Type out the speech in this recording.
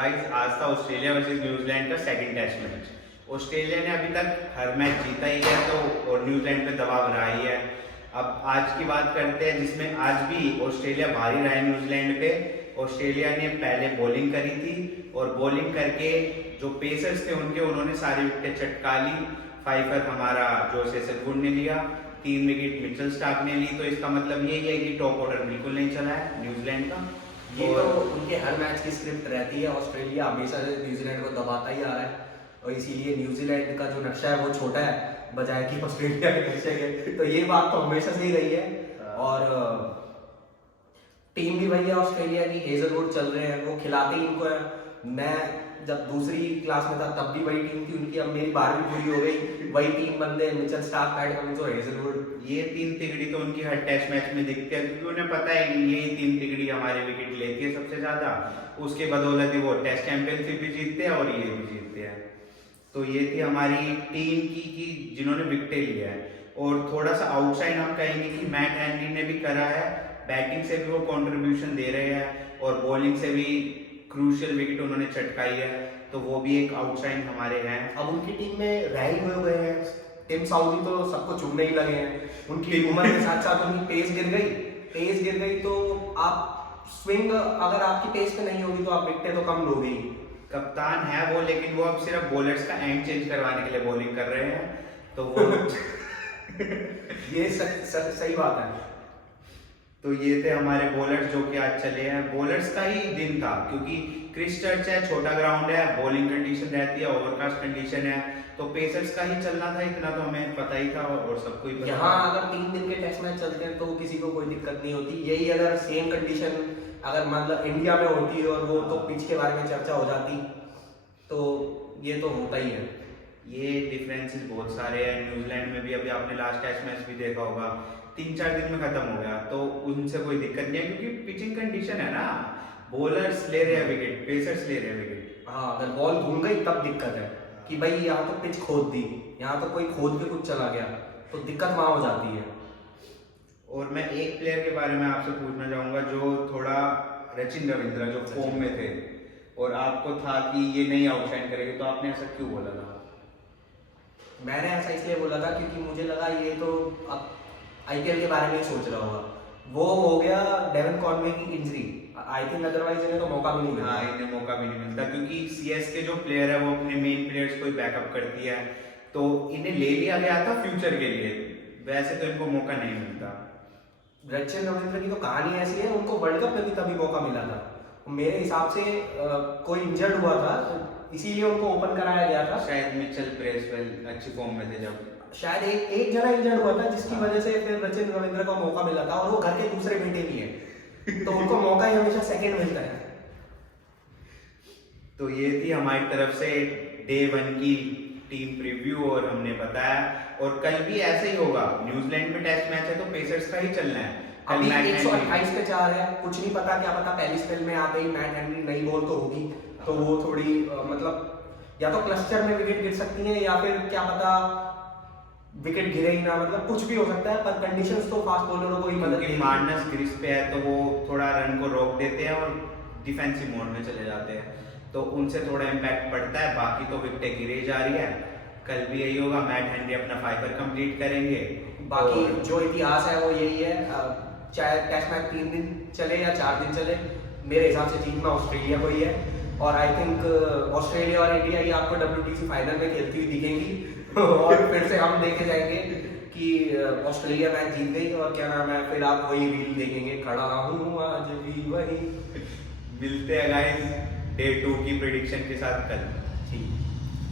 आज था Australia versus New Zealand का सेकंड टेस्ट मैच। ऑस्ट्रेलिया ने अभी तक हर मैच जीता ही है तो और न्यूजीलैंड पे दबाव रहा ही है। अब आज की बात करते हैं जिसमें आज भी ऑस्ट्रेलिया भारी रहा है न्यूजीलैंड पे। ऑस्ट्रेलिया ने पहले बॉलिंग करी थी और बॉलिंग करके जो पेसर्स थे उन्होंने सारी विकेटें चटका ली। फाइफर हमारा जोश हेजलवुड ने लिया, 3 विकेट मिचेल स्टार्क ने ली। तो इसका मतलब यही है कि टॉप ऑर्डर बिल्कुल नहीं चला है न्यूजीलैंड का। ये तो उनके हर मैच की स्क्रिप्ट रहती है। ऑस्ट्रेलिया हमेशा से न्यूजीलैंड को दबाता ही आ रहा है और इसीलिए न्यूजीलैंड का जो नक्शा है वो छोटा है बजाय कि ऑस्ट्रेलिया के नक्शे के। तो ये बात तो हमेशा से ही रही है। और टीम भी वही है ऑस्ट्रेलिया की, हेजलवुड चल रहे हैं, वो खिलाते ही इनको है। मैं जब दूसरी क्लास में था तब भी वही टीम थी उनकी। अब मेरी 12वीं पूरी हो गई, वही 3 बंदे मिचेल स्टार्क, पैट कमिंस और हेजलवुड। ये 3 तिगड़ी तो उनकी हर टेस्ट मैच में दिखती है क्योंकि उन्हें पता है कि यही 3 तिगड़ी हमारे विकेट लेती है सबसे ज्यादा। उसके बदौलत ही वो टेस्ट चैंपियनशिप भी जीतते हैं और ये भी जीतते हैं। तो ये थी हमारी टीम की जिन्होंने विकेटें लिया है। और थोड़ा सा आउटसाइड हम कहेंगे कि मैट हेनरी ने भी करा है। बैटिंग से भी वो कंट्रीब्यूशन दे रहे हैं और बॉलिंग से भी क्रूशियल विकेट उन्होंने चटकाई है। तो वो भी एक आउटसाइड हमारे हैं। अब उनकी टीम में रैली हो गए हैं, टिम साउदी तो सबको चुनने ही लगे हैं। उनकी उम्र के साथ साथ उनकी पेस गिर गई तो आप स्विंग अगर आपकी पेस पे नहीं होगी तो आप विकेटें तो कम लोगे ही। कप्तान है वो, लेकिन वो अब सिर्फ बॉलर्स का एंड चेंज करवाने के लिए बॉलिंग कर रहे हैं तो वो ये सही बात है। तो ये थे हमारे बॉलर्स जो कि आज चले हैं। बॉलर्स का ही दिन था क्योंकि क्रिस चर्च है, छोटा ग्राउंड है, बॉलिंग कंडीशन रहती है, ओवरकास्ट कंडीशन है। तो पेसर्स का ही चलना था, इतना तो हमें पता ही था और सबको ही पता। यहाँ अगर 3 दिन के टेस्ट मैच चलते हैं तो किसी को कोई दिक्कत नहीं होती। यही अगर सेम कंडीशन अगर मतलब इंडिया में होती और वो तो पिच के बारे में चर्चा हो जाती, तो ये तो होता ही है। ये डिफरेंसेस बहुत सारे हैं। न्यूजीलैंड में भी अभी आपने लास्ट टेस्ट मैच भी देखा होगा, 3-4 दिन में खत्म हो गया। तो उनसे कोई दिक्कत नहीं है क्योंकि पिचिंग कंडीशन है ना, बॉलर्स ले रहे हैं विकेट, पेसर्स ले रहे हैं विकेट। हाँ, अगर बॉल घूम गई तब दिक्कत है कि भाई यहाँ तो पिच खोद दी, यहाँ तो कोई खोद के कुछ चला गया, तो दिक्कत वहाँ हो जाती है। और मैं एक प्लेयर के बारे में आपसे पूछना चाहूंगा जो थोड़ा रचिन रविंद्र जो फॉर्म में थे और आपको था कि ये नहीं आउटशाइन करेंगे, तो आपने ऐसा क्यों बोला था? मैंने ऐसा इसलिए बोला था क्योंकि मुझे लगा ये तो अब आईपीएल के बारे में ही सोच रहा होगा। वो हो गया डेविन कॉनवे की इंजरी, आई थिंक अदरवाइज इन्हें तो मौका भी नहीं मिलता। हाँ, इन्हें मौका भी नहीं मिलता क्योंकि सीएसके जो प्लेयर है वो अपने मेन प्लेयर्स को ही बैकअप करती है। तो इन्हें ले लिया गया था फ्यूचर के लिए, वैसे तो इनको मौका नहीं मिलता। रचिन रविंद्र की तो कहानी ऐसी है, उनको वर्ल्ड कप में भी तभी मौका मिला था। मेरे हिसाब से कोई इंजर्ड हुआ था इसीलिए उनको ओपन कराया गया था। शायद मिचेल ब्रेसवेल अच्छी फॉर्म में थे जब, शायद एक जना इंजर्ड हुआ था जिसकी वजह से फिर रचिन रविंद्र को मौका मिला था। और वो घर के दूसरे बेटे भी है तो उनको मौका ही हमेशा सेकंड मिलता है। तो ये थी हमारी तरफ से डे 1 की टीम प्रीव्यू और हमने बताया। और कल भी ऐसे ही होगा, न्यूजीलैंड में टेस्ट मैच है तो पेसर्स का ही चलना है। अभी 128 पे 4 है, कुछ नहीं पता, क्या पता पहली स्पेल में आते ही मैट हेनरी नई बॉल तो होगी तो वो थोड़ी मतलब या तो क्लस्टर में विकेट गिर सकती है या फिर क्या पता विकेट गिरे ही ना, मतलब कुछ भी हो सकता है। पर कंडीशंस तो फास्ट बॉलरों को ही मदद देगी। मार्नस ग्रिस पे है तो वो थोड़ा रन को रोक देते हैं और डिफेंसिव मोड में चले जाते हैं, तो उनसे थोड़ा इम्पैक्ट पड़ता है। बाकी तो विकेटें गिरे जा रही है। कल भी यही होगा, मैट हेनरी अपना फाइबर कंप्लीट करेंगे। बाकी जो इतिहास है वो यही है, चाहे टेस्ट मैच 3 दिन चले या 4 दिन चले, मेरे हिसाब से जीतना ऑस्ट्रेलिया को ही है। और आई थिंक ऑस्ट्रेलिया और इंडिया ही आपको WTC फाइनल में खेलती हुई दिखेंगी और फिर से हम देखे जाएंगे कि ऑस्ट्रेलिया मैच जीत गई और क्या नाम है, फिर आप वही रील देखेंगे, खड़ा हूँ आज भी वही। मिलते हैं गाइस डे 2 की प्रेडिक्शन के साथ कल। ठीक।